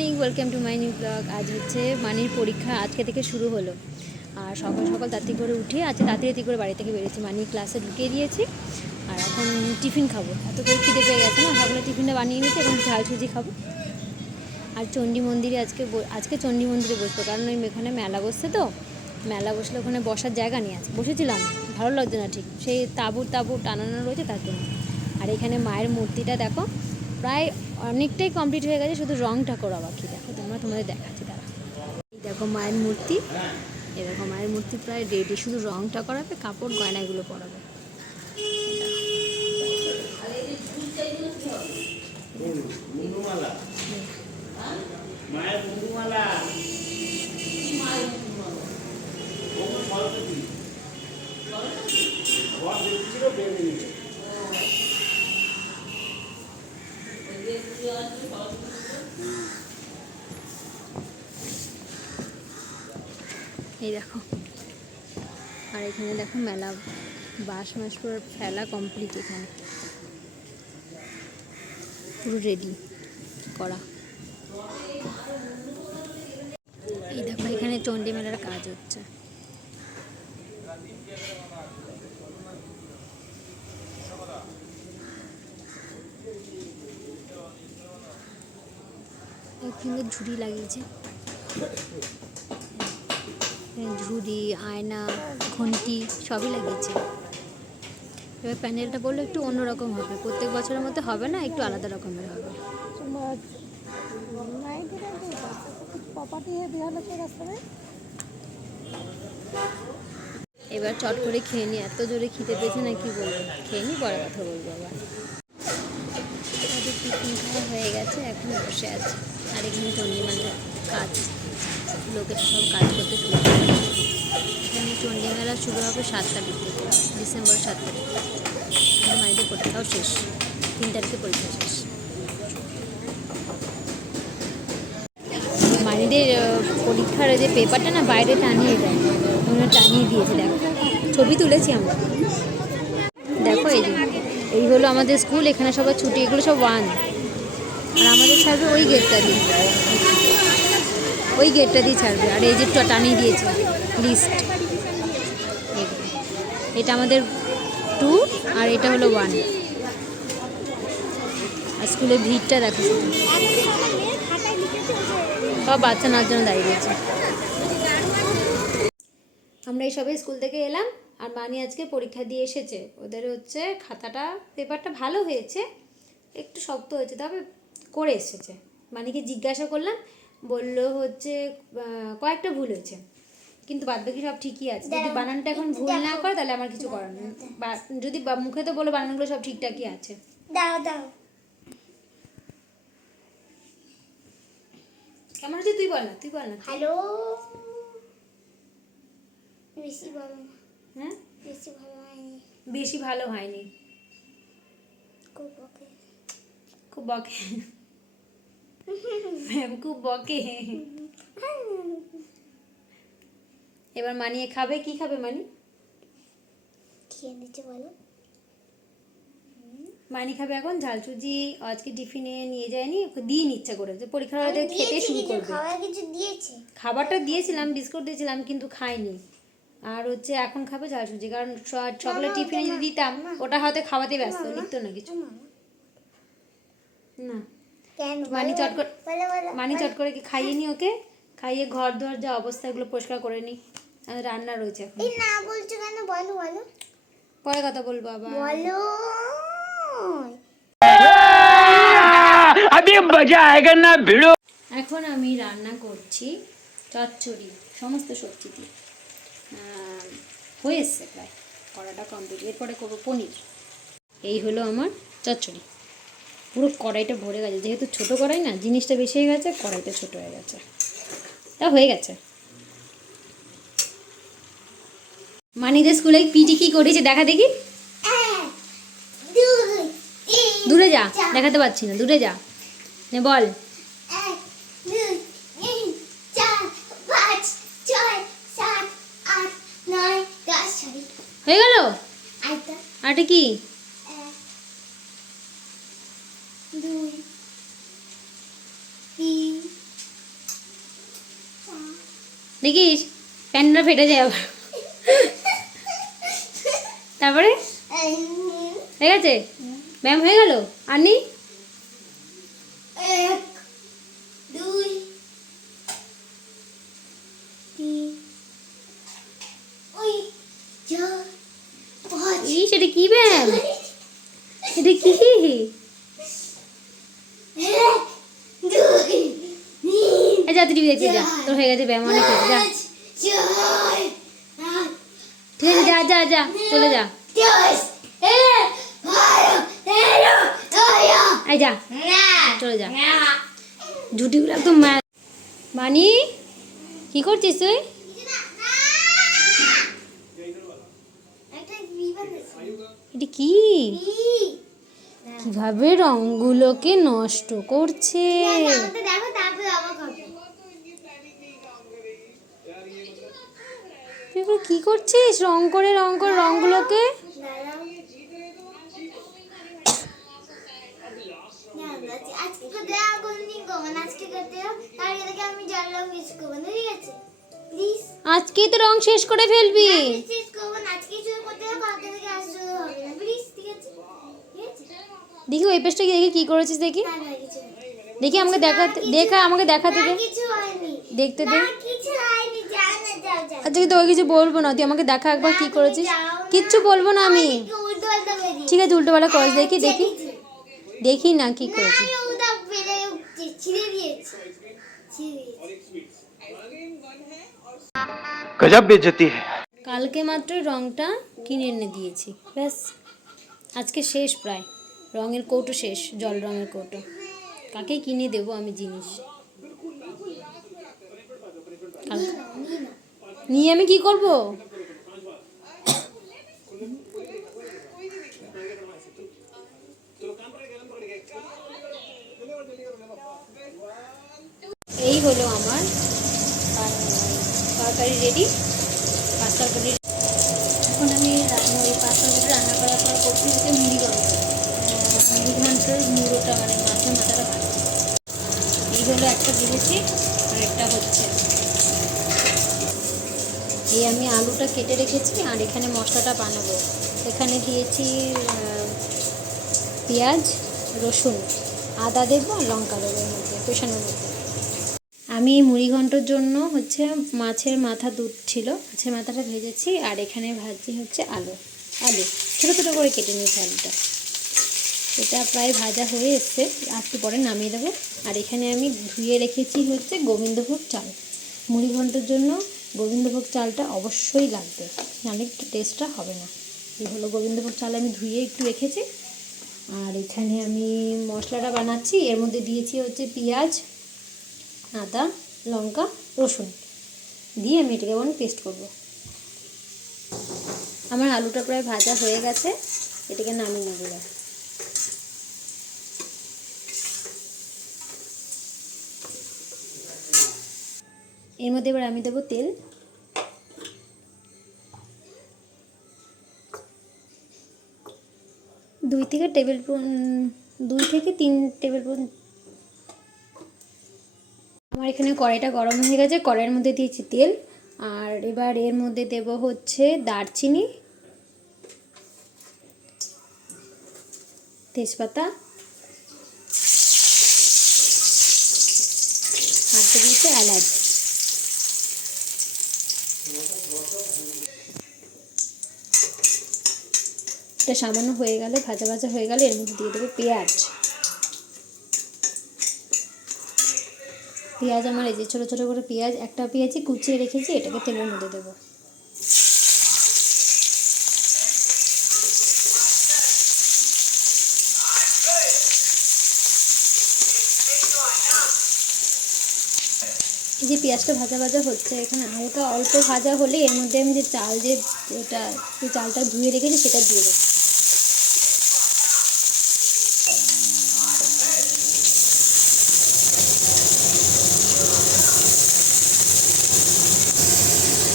Morning, welcome to my new blog. আজ হচ্ছে মানির পরীক্ষা আজকে থেকে শুরু হলো। আর সকাল সকাল তাড়াতাড়ি করে উঠে আজকে তাড়াতাড়ি করে বাড়ি থেকে বেরিয়েছি। মানি ক্লাসে ঢুকিয়ে দিয়েছি আর এখন টিফিন খাবো। এত করে খিদে পেয়ে গেছে না, সকালে টিফিনটা বানিয়ে নিয়েছি, এখন ঝাল সুজি খাবো। আর চণ্ডী মন্দিরে আজকে চণ্ডী মন্দিরে বসবো, কারণ ওই এখানে মেলা বসছে তো। মেলা বসলে ওখানে বসার জায়গা নিয়ে আছে, বসেছিলাম, ভালো লাগছে না ঠিক, সেই তাঁবু টানানো রয়েছে তার জন্য। আর এখানে মায়ের মূর্তিটা দেখো প্রায় অনেকটাই কমপ্লিট হয়ে গেছে, শুধু রংটা করা বাকি। দেখো তোমাদের দেখাচ্ছি তারা। এই দেখো মায়ের মূর্তি, এই দেখো মায়ের মূর্তি প্রায় রেডি, শুধু রংটা করাবে, কাপড় গয়না এগুলো পরাবে। এই দেখো, আর এখানে দেখো মেলা বাঁশ মাস পুরো ফেলা কমপ্লিট, এখানে পুরো রেডি করা। এই দেখো এখানে চণ্ডী মেলার কাজ হচ্ছে। এখানে ঝুড়ি লাগিয়েছে, ঝুড়ি, আয়না, ঘন্টি সবই লাগিয়েছে। এবার প্যান্ডেলটা বললো একটু অন্যরকম হবে, প্রত্যেক বছরের মধ্যে হবে না, একটু আলাদা রকমের হবে। এবার চট করে খেয়ে নি, এত জোরে খিদে পেয়েছে না কি বলবো, খেয়ে নি পরে কথা বলবো আবার। টিফিন খাওয়া হয়ে গেছে, এখন বসে আছে। আর এখানে চণ্ডীমেলার কাজ, লোকে সব কাজ করতে শুরু করে। এখানে চণ্ডীমেলা শুরু হবে 7 তারিখ থেকে, ডিসেম্বর 7 তারিখ। আর মায়েদের পরীক্ষাও শেষ, 3 তারিখে পরীক্ষা শেষ। মায়েদের পরীক্ষার যে পেপারটা না বাইরে টানিয়ে দেয়, টানিয়ে দিয়েছে। দেখো ছবি তুলেছি আমরা। দেখো এই হলো আমাদের স্কুল, এখানে সবাই ছুটি, এগুলো সব 1। আর আমাদের ছাড়বে ওই গেটটা দিয়ে, ওই গেটটা দিয়ে ছাড়বে। আর এই যে টানিয়ে দিয়েছে লিস্ট, এটা আমাদের 2 আর এটা হলো 1। আর স্কুলের ভিড়টা দেখো, সব বাচ্চা নাচ জন্য দাঁড়িয়ে রয়েছে। আমরা এই সবাই স্কুল থেকে এলাম, আর মানি আজকে পরীক্ষা দিয়ে এসেছে। ওদের হচ্ছে খাতাটা, পেপারটা ভালো হয়েছে, একটু শক্ত হয়েছে, তবে করে এসেছে। মানিকে জিজ্ঞাসা করলাম, বললো হচ্ছে কয়েকটা ভুল হয়েছে, কিন্তু বাদবাকি সব ঠিকই আছে। যদি বানানটা এখন ভুল না করে তাহলে আমার কিছু করার নেই, যদি মুখে তো বলো বানানগুলো সব ঠিকঠাকই আছে। কেমন হচ্ছে তুই বল না। হ্যালো, বেশি ভালো না। হ্যাঁ, বেশি ভালো হয়নি। বেশি ভালো হয়নি, খুব বকে ম্যাম খুব বকে। এবার মানিয়ে খাবে, কি খাবে মানি? খেয়ে নিতে বলো। মানি খাবে এখন ঝাল সুজি, আজকে টিফিনে নিয়ে যায়নি, ওকে দিয়ে ইচ্ছা করে পরীক্ষার হলে খেতে শুরু করবে। খাবারটা দিয়েছিলাম, বিস্কুট দিয়েছিলাম, কিন্তু খায়নি। আর হচ্ছে এখন খাবে ঝাল সুজি, কারণ সকালে টিফিনে যদি দিতাম ওটা হয়তো খাওয়াতে ব্যস্ত, লিখতো না কিছু। না মানি চট করে কি খাইয়ে নি ওকে, খাইয়ে ঘর ধর যা অবস্থা এগুলো পরিষ্কার করে নি। রান্না রয়েছে এখন। এই না বলছো কেন, বলো পরে কথা বলবো আবার, বলো। अभी मजा आएगा ना भिड़ो। এখন আমি রান্না করছি চচ্চড়ি, সমস্ত সবজি দিয়ে। হয়ে এসছে প্রায়, কড়াটা কমপ্লিট, এরপরে করবো পনির। এই হলো আমার চচ্চড়ি, পুরো কড়াইটা ভরে গেছে, যেহেতু ছোটো কড়াই না, জিনিসটা বেশি হয়ে গেছে, কড়াইটা ছোটো হয়ে গেছে, তা হয়ে গেছে। মানিদের স্কুলে পিটি কি করেছে দেখা দেখি, দূরে যা, দেখাতে পাচ্ছি না, দূরে যা, নে বল। হয়ে গেল, আরেকটা কি? 2 3 দেখিস প্যান্টটা ফেটে যায় আবার। তারপরে হয়ে গেছে, ব্যায়াম হয়ে গেল। আর নি 1 2 3 ওই 4 5 এই সেটা কি ব্যায়াম, এটা কি? 1 2 এই যা তুই টিভি দেখতে যা, তোর হয়ে গেছে ব্যায়াম অনেক হয়েছে, যা। 4 ঠিক আছে, যা যা যা, চলে যা। 10 11 12 এই যা, চলে যা। জুটিগুলো একদম মানি, কি করছিস তুই? এটা কি? কিভাবে রংগুলোকে নষ্ট করছে। দেখো তারপরে আবার খাবে। তুই এগুলো কি করছিস? রং করে রংগুলোকে। আজকে করতে কোনদিন করবো না, আজকে করতে তার আগে আমি জানলাম মিস করবো না, ঠিক আছে প্লিজ। আজকেই তো রং শেষ করে ফেলবি। শেষ করবো না, আজকে শুরু করতে হবে, কালকে থেকে আজ শুরু হবে না, প্লিজ, ঠিক আছে ঠিক আছে। দেখি ওই পেজটা দেখি কি করেছিস, দেখি না না কিছু হয়নি। দেখি আমাকে আমাকে দেখাতে দে, না, কিছু হয়নি, দেখতে দে। না কিছু হয়নি, যাও না, যাও যাও। আচ্ছা তোকে কিছু বলবো না, তুই আমাকে দেখা একবার কি করেছিস। কিচ্ছু বলবো না আমি। উল্টো পাল্টা বেরিয়ে ঠিক আছে উল্টো পাল্টা করিস, দেখি দেখি দেখি না কি করেছিস। না ওটা বেড়ে ছিঁড়ে দিয়েছে, ছিঁড়ে দিয়েছে। गजब बेइज्जती है। কালকে মাত্র রংটা কিনে এনে দিয়েছি, ব্যাস আজকে শেষ প্রায়। রঙের কৌটো শেষ, জল রঙের কৌটো। কাকে কিনে দেবো আমি জিনিস? নিয়ে আমি কি করব? এই হলো আমার তরকারি রেডি, পাঁচ তরকারি। এখন আমি ওই পাঁচ তরকারি রান্না করার পর করছি হচ্ছে মুড়ি ঘন্টর মুড়োটা, মানে মাছের মাথাটা ভাজছি। এই হলো একটা দিয়েছি, আর একটা হচ্ছে এই আমি আলুটা কেটে রেখেছি, আর এখানে মশলাটা বানাবো। এখানে দিয়েছি পেঁয়াজ, রসুন, আদা দেবো আর লঙ্কা দেবো এর মধ্যে, পেছনের মধ্যে। আমি মুড়ি ঘন্টর জন্য হচ্ছে মাছের মাথা দুধ ছিল, মাছের মাথাটা ভেজেছি, আর এখানে ভাজছি হচ্ছে আলু ছোটো ছোটো করে কেটে নিয়েছি আলুটা। এটা প্রায় ভাজা হয়ে এসছে, একটু পরে নামিয়ে দেবো। আর এখানে আমি ধুয়ে রেখেছি হচ্ছে গোবিন্দভোগ চাল। মুড়ি ঘন্টর জন্য গোবিন্দভোগ চালটা অবশ্যই লাগবে, নাহলে টেস্টটা হবে না। এই হলো গোবিন্দভোগ চাল, আমি ধুয়ে একটু রেখেছি। আর এখানে আমি মশলাটা বানাচ্ছি, এর মধ্যে দিয়েছি হচ্ছে পেঁয়াজ, আদা, লঙ্কা, রসুন দিয়ে আমি এটাকে এখন পেস্ট করব। আমার আলুটা প্রায় ভাজা হয়ে গেছে, এটাকে নামিয়ে নেব। এর মধ্যে এবার আমি দেবো তেল। দুই থেকে তিন টেবিল স্পুন। আমার এখানে কড়াইটা গরম হয়ে গেছে, কড়াইয়ের মধ্যে দিয়েছি তেল। আর এবার এর মধ্যে দেব হচ্ছে দারচিনি, তেজপাতা, আর দিয়েছে এলাচ। এটা সামান্য হয়ে গেলে, ভাজা ভাজা হয়ে গেলে এর মধ্যে দিয়ে দেবো পেঁয়াজ। পেঁয়াজ আমার এই যে ছোটো ছোটো করে পেঁয়াজ, একটা পেঁয়াজই কুচিয়ে রেখেছি, এটাকে তেলের মধ্যে দেবো। এই যে পেঁয়াজটা ভাজা ভাজা হচ্ছে, এখানে হালকা অল্প ভাজা হলে এর মধ্যে আমি যে চালটা ধুয়ে রেখেছি সেটা দিয়ে দেবো।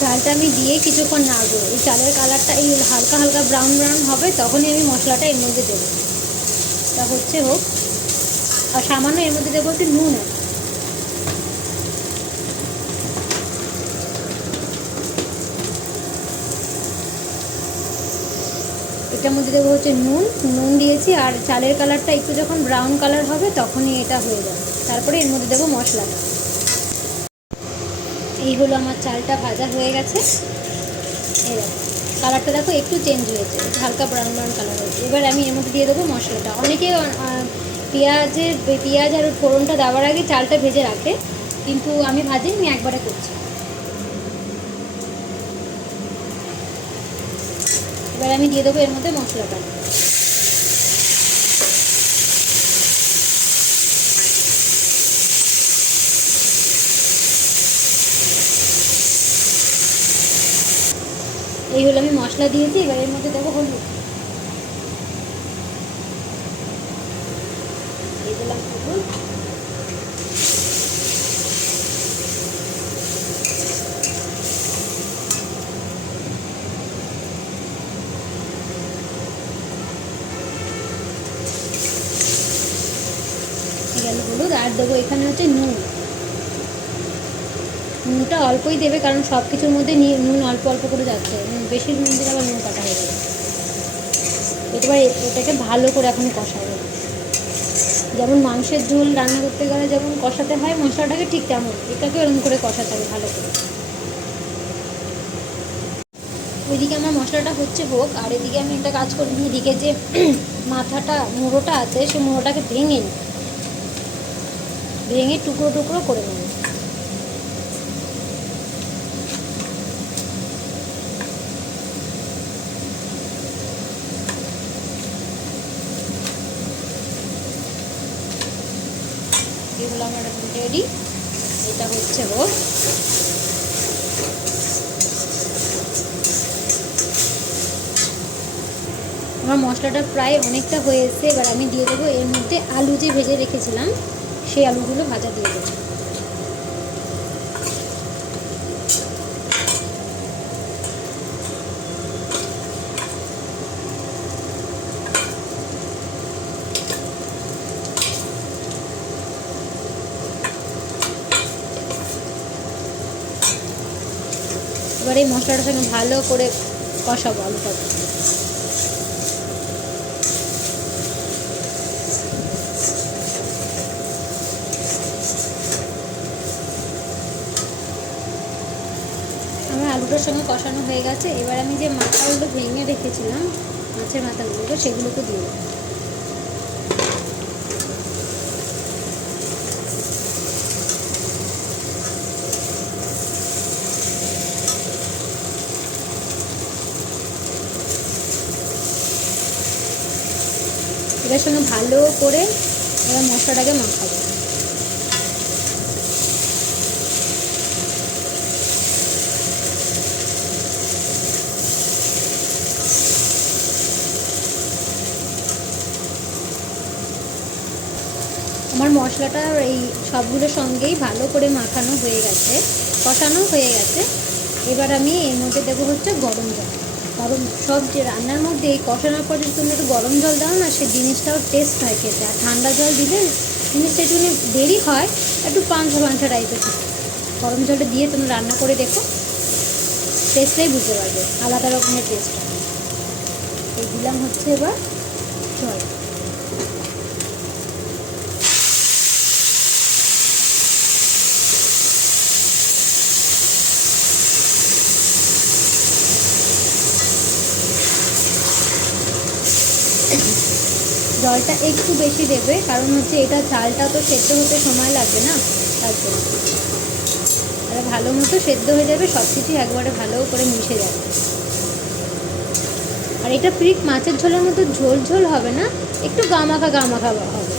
চালটা আমি দিয়ে কিছুক্ষণ নাড়বো। এই চালের কালারটা এই হালকা হালকা ব্রাউন হবে, তখনই আমি মশলাটা এর মধ্যে দেবো। তা হোক। আর সামান্য এর মধ্যে দেবো একটু নুন। এটার মধ্যে দেবো হচ্ছে নুন দিয়েছি, আর চালের কালারটা একটু যখন ব্রাউন কালার হবে তখনই এটা হয়ে যাবে। তারপরে এর মধ্যে দেবো মশলাটা। এই হলো আমার চালটা ভাজা হয়ে গেছে। এই দেখো কালারটা দেখো একটু চেঞ্জ হয়েছে, হালকা ব্রাউন কালার হয়েছে। এবার আমি এর মধ্যে দিয়ে দেবো মশলাটা। অনেকে পেঁয়াজ আর ফোড়নটা দেওয়ার আগে চালটা ভেজে রাখে, কিন্তু আমি ভাজিনি, আমি একবারে করছি। এবার আমি দিয়ে দেবো এর মধ্যে মশলাটা। এই হলো আমি মশলা দিয়েছি। এবার এর মধ্যে দেবো হলুদ, এই দিলাম হলুদ। গেল হলুদ। আর দেবো এখানে হচ্ছে নুনটা অল্পই দেবে, কারণ সব কিছুর মধ্যে নুন অল্প অল্প করে যাচ্ছে, বেশি নুন দিলে আবার নুন কাটা হয়ে যাবে। এবার এটাকে ভালো করে এখন কষাবে, যেমন মাংসের ঝোল রান্না করতে গেলে যেমন কষাতে হয় মশলাটাকে, ঠিক তেমন এটাকে এরকম করে কষাতে হবে ভালো করে। ওইদিকে আমার মশলাটা হচ্ছে হোক, আর এদিকে আমি একটা কাজ করি, এদিকে যে মুড়োটা আছে সেই মুড়োটাকে ভেঙে টুকরো টুকরো করে নেব। এগুলো আমার রেডি, এটা হচ্ছে হোক। আমার মশলাটা প্রায় অনেকটা হয়ে এসছে। এবার আমি দিয়ে দেবো এর মধ্যে আলু যে ভেজে রেখেছিলাম সেই আলুগুলো ভাজা দিয়ে দেবো। এবার এই মশলাটার সঙ্গে ভালো করে কষাবো আলুটাকে। আমার আলুটার সঙ্গে কষানো হয়ে গেছে। এবার আমি যে মাথাগুলো ভেঙে রেখেছিলাম, মাছের মাথাগুলো, সেগুলোকে দিয়ে দেবো। এটার সঙ্গে ভালো করে এবার মশলাটাকে মাখাবো। আমার মশলাটা এই সবগুলোর সঙ্গেই ভালো করে মাখানো হয়ে গেছে, কষানো হয়ে গেছে। এবার আমি এর মধ্যে দেবো হচ্ছে গরম জল। সব যে রান্নার মধ্যে এই কষানোর পর যদি তুমি একটু গরম জল দাও না, সেই জিনিসটাও টেস্ট হয় খেতে। আর ঠান্ডা জল দিলে জিনিসটা একটু দেরি হয়, একটু পাঞ্ছা টাইপের থাকে। গরম জলটা দিয়ে তুমি রান্না করে দেখো, টেস্টটাই বুঝতে পারবে, আলাদা রকমের টেস্ট হয়। এই দিলাম হচ্ছে এবার জল। জলটা একটু বেশি দেবে, কারণ হচ্ছে এটা চালটা তো সেদ্ধ হতে সময় লাগবে না, তার জন্য। তাহলে ভালো মতো সেদ্ধ হয়ে যাবে, সব কিছুই একবারে ভালো করে মিশে যাবে। আর এটা ঠিক মাছের ঝোলের মতো ঝোল ঝোল হবে না, একটু গামাখা হবে।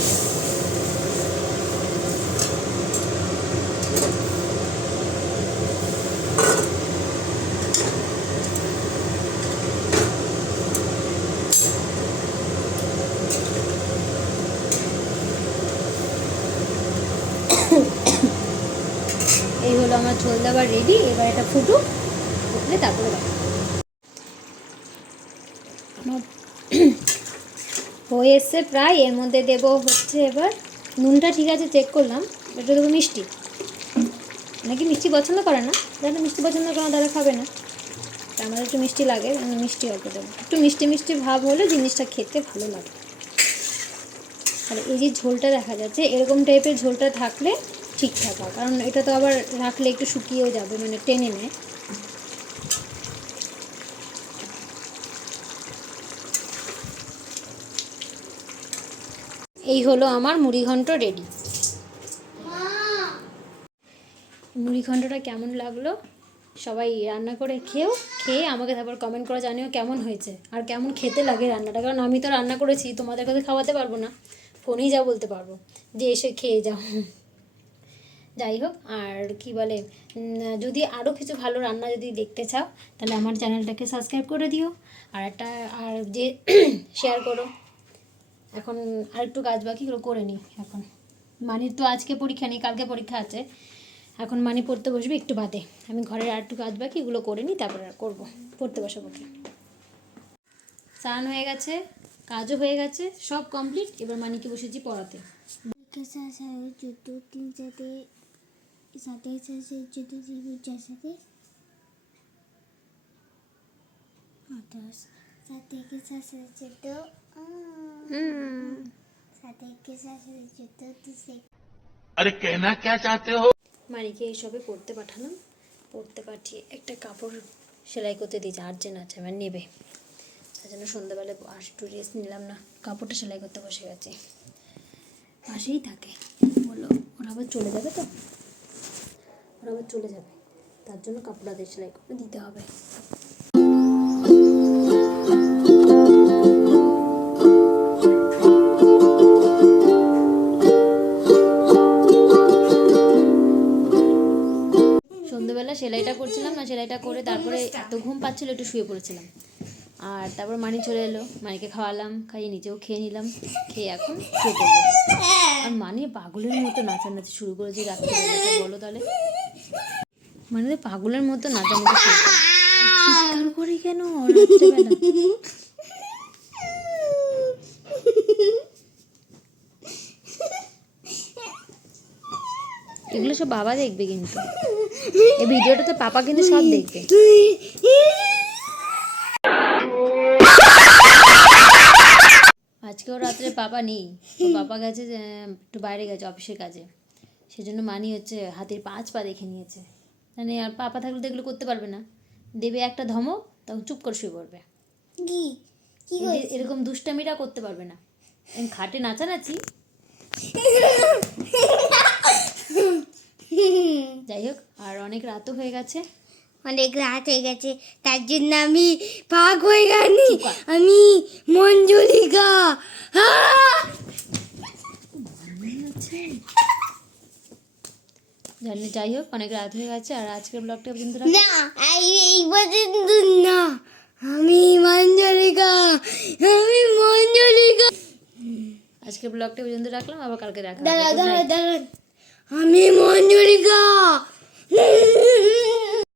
এই হলো আমার ঝোল দেওয়ার রেডি। এবার এটা ফুটলে তারপরে আমার হয়ে এসছে প্রায়। এর মধ্যে দেবো হচ্ছে এবার নুনটা ঠিক আছে চেক করলাম, এটা দেবো মিষ্টি। নাকি মিষ্টি পছন্দ করে না, যারা মিষ্টি পছন্দ করে না তারা খাবে না। তা আমার একটু মিষ্টি লাগে, আমি মিষ্টি অল্প দেবো, একটু মিষ্টি মিষ্টি ভাব হলে জিনিসটা খেতে ভালো লাগে। আর এই যে ঝোলটা দেখা যাচ্ছে, এরকম টাইপের ঝোলটা থাকলে ঠিকঠাক হয়, কারণ এটা তো আবার রাখলে একটু শুকিয়েও যাবে, মানে টেনে নেয়। এই হলো আমার মুড়িঘণ্ট রেডি। মুড়িঘণ্টটা কেমন লাগলো সবাই রান্না করে খেয়ে আমাকে তারপর কমেন্ট করে জানিও কেমন হয়েছে আর কেমন খেতে লাগে রান্নাটা, কারণ আমি তো রান্না করেছি, তোমাদের কাছে খাওয়াতে পারবো না, ফোনেই যা বলতে পারবো যে এসে খেয়ে যাও। যাই হোক, আর কি বলে, যদি আরও কিছু ভালো রান্না যদি দেখতে চাও তাহলে আমার চ্যানেলটাকে সাবস্ক্রাইব করে দিও, আর যে শেয়ার করো। এখন আরেকটু কাজ বাকি করে নিই। এখন মানির তো আজকে পরীক্ষা নেই, কালকে পরীক্ষা আছে, এখন মানি পড়তে বসবে একটু বাদে, আমি ঘরের আর একটু কাজ বাকি এগুলো করে নিই, তারপরে আর করবো, পড়তে বসাবো। স্নান হয়ে গেছে, কাজও হয়ে গেছে, সব কমপ্লিট। এবার মানিকে বসেছি পড়াতে। জুতো তিন সাথে সাথে সাথে জুতো চার সাথে আঠাশ সাথে के साथ जूतो साथे के साथ जूतो तीसरे। अरे कहना क्या चाहते हो? মানিকে এইসবে পড়তে পাঠালাম, পড়তে পাঠিয়ে একটা কাপড় সেলাই করতে দিয়েছে, আর্জেন্ট আছে আমার নেবে, তার জন্য সন্ধ্যাবেলায় আর একটু রেস্ট নিলাম না, কাপড়টা সেলাই করতে বসে গেছে। পাশেই থাকে, বললো ওরা আবার চলে যাবে, তো ওরা আবার চলে যাবে, তার জন্য কাপড়টা সেলাই করে দিতে হবে। সন্ধ্যেবেলা সেলাইটা করছিলাম না, সেলাইটা করে তারপরে এত ঘুম পাচ্ছিল একটু শুয়ে পড়েছিলাম, আর তারপর মানি চলে এলো, মানিকে খাওয়ালাম, খাইয়ে নিজেও খেয়ে নিলাম, খেয়ে এখন শুয়ে পড়বো। আর মানি পাগলের মতো নাচানাচি শুরু করেছে রাত্রিবেলাটা, বলো তাহলে, মানে পাগলের মতো নাচানাচি শুরু করে, চিৎকার করে কেন রাত্রিবেলা? এগুলো সব বাবা দেখবে, কিন্তু এই ভিডিওটা তো পাপা কিন্তু সব দেখবে। আজকেও রাত্রে পাপা নেই, পাপা গেছে একটু বাইরে গেছে অফিসের কাজে, সেজন্য মানি হচ্ছে হাতির 5 পা দেখে নিয়েছে, মানে আর পাপা থাকলে তো এগুলো করতে পারবে না, দেবে একটা ধমক, তখন চুপ করে শুয়ে পড়বে, এরকম দুষ্টামিটা করতে পারবে না, খাটে নাচানাচি। যাই হোক, আর অনেক রাতও হয়ে গেছে, অনেক রাত হয়ে গেছে, তার জন্য আমি পাক হয়ে গেছি, আমি মঞ্জুলিকা। জানি, যাই হোক অনেক রাত হয়ে গেছে, আর আজকের ব্লগটা পর্যন্ত না এই পর্যন্ত না, আমি মঞ্জুলিকা, আমি মঞ্জুলিকা। আজকের ব্লগটা পর্যন্ত রাখলাম, আবার কালকে দেখা হবে। দাঁড়ান, আমি মঞ্জুলিকা।